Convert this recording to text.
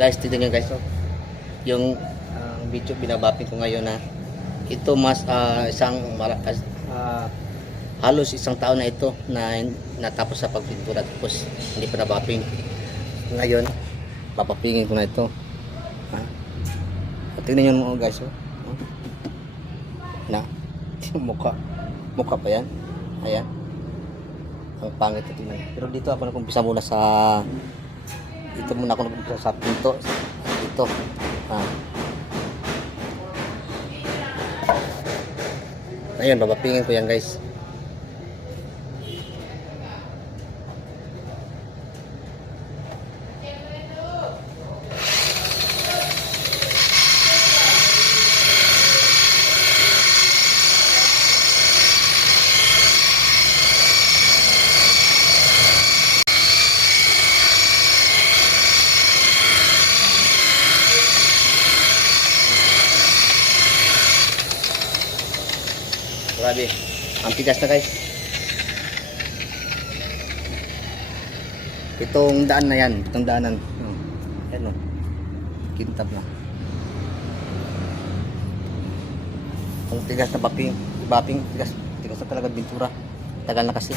Guys, tignan nyo guys, oh. Yung video binabapin ko ngayon na ito mas halos isang taon na ito na natapos sa pagpintura tapos hindi pa nabaping. Ngayon, papapingin ko na ito. Ha? Tignan nyo mo guys, oh. Na, mukha pa yan. Ayan. Ang pangit na tingnan. Pero dito ako nag-umpisa muna sa pinto. Dito. Ayun, babapingin ko yan guys. Grabe, ang tigas na guys. Itong daan na yan, itong daanan. Ayan o, kintab na. Ang tigas na baping, tigas na talaga bintura. Tagal na kasi.